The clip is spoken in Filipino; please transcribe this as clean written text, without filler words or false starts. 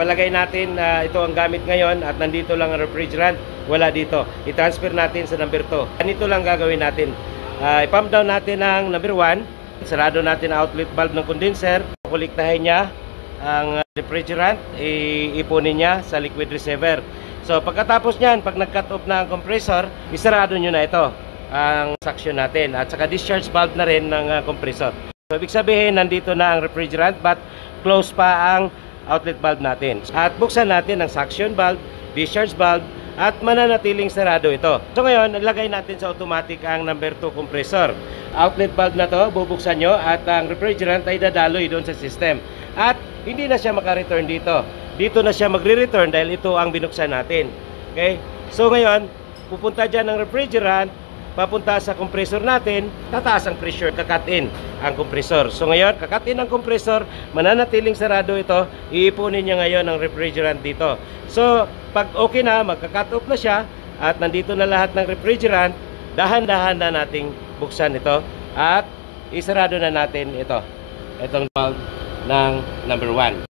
Palagay natin na ito ang gamit ngayon at nandito lang ang refrigerant, wala dito. I-transfer natin sa number 2. Ganito lang gagawin natin. I-pump down natin ang number 1. Sarado natin ang outlet valve ng condenser. Kuliktahin niya ang refrigerant, iipunin niya sa liquid receiver. So pagkatapos niyan, pag nag-cut off na ang compressor, isarado nyo na ito ang suction natin at saka discharge valve na rin ng compressor. So ibig sabihin, nandito na ang refrigerant but close pa ang outlet valve natin. At buksan natin ang suction valve, discharge valve, at mananatiling sarado ito. So ngayon, ilagay natin sa automatic ang number 2 compressor. Outlet valve na to, bubuksan nyo at ang refrigerant ay dadaloy doon sa system. At hindi na siya maka-return dito. Dito na siya magre-return dahil ito ang binuksan natin. Okay? So ngayon, pupunta dyan ang refrigerant, papunta sa compressor natin, tataas ang pressure, kakat in ang compressor. So ngayon, kakat in ang compressor, mananatiling sarado ito, iipunin niya ngayon ang refrigerant dito. So, pag okay na, magka-cut off na siya, at nandito na lahat ng refrigerant, dahan-dahan na nating buksan ito, at isarado na natin ito. Itong valve ng number 1.